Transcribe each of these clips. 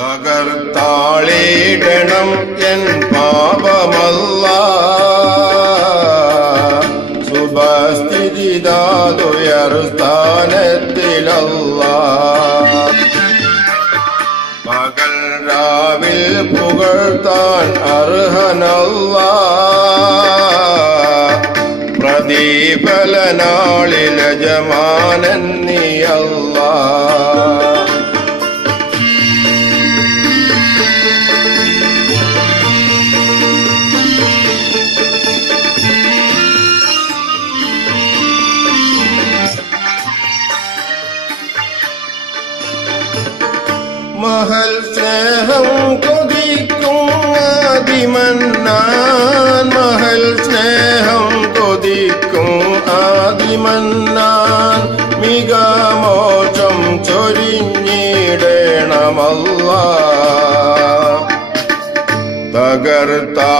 തകർത്താളിടണം N പാപമല്ല. ശുഭസ്ഥിതിദാതുയർ സ്ഥാനത്തിലല്ല പകൽ രാവിൽ പുകഴ്ത്താൻ അർഹനല്ല. പ്രതിഫലനാളിൽ മഹൽ സ്നേഹം കൊതിക്കും ആദിമന്നാൻ മഹൽ സ്നേഹം കൊതിക്കും ആദിമന്നാൻ മികമോചം ചൊരിഞ്ഞിടേണമല്ല.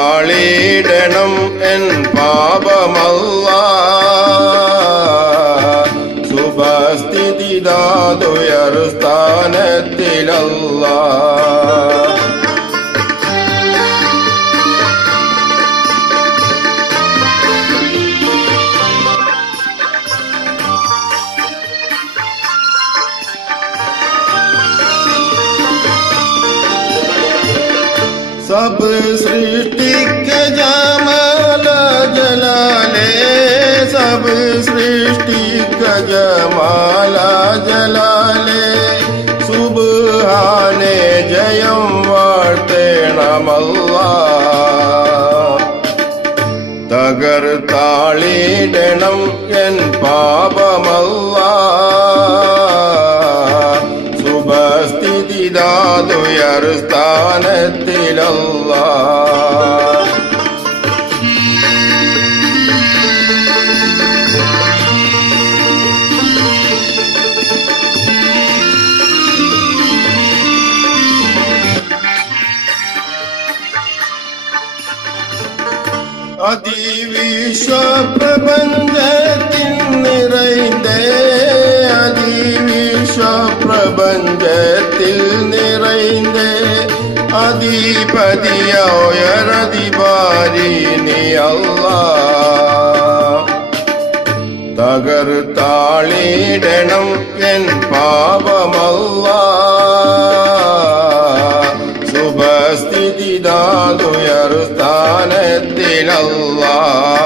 തകർത്താളിടണം എൻ പാപമല്ല പ്രസ്ഥാനത്തിലല്ലാ ਸਭ ਸ੍ਰਿਸ਼ਟੀ ਕੇ ਜਮਲ ਜਲਾਲੇ ਸਭ തകർത്താളിടണം എൻ പാപമല്ല. ശുഭസ്ഥിതിദാതുയർ സ്ഥാനത്തിലല്ല அதிவிஸ்வ பிரபஞ்சத்தின் நிறைந்த அதிவிஸ்வ பிரபஞ்சத்தில் நிறைந்த அதிபதியோயரதிபாரினி அல்லா. தகர்த்தாளிடனம் என் பாவமல்லா. சுபஸ்திதாலுயர்த்த ইলাল্লাহ।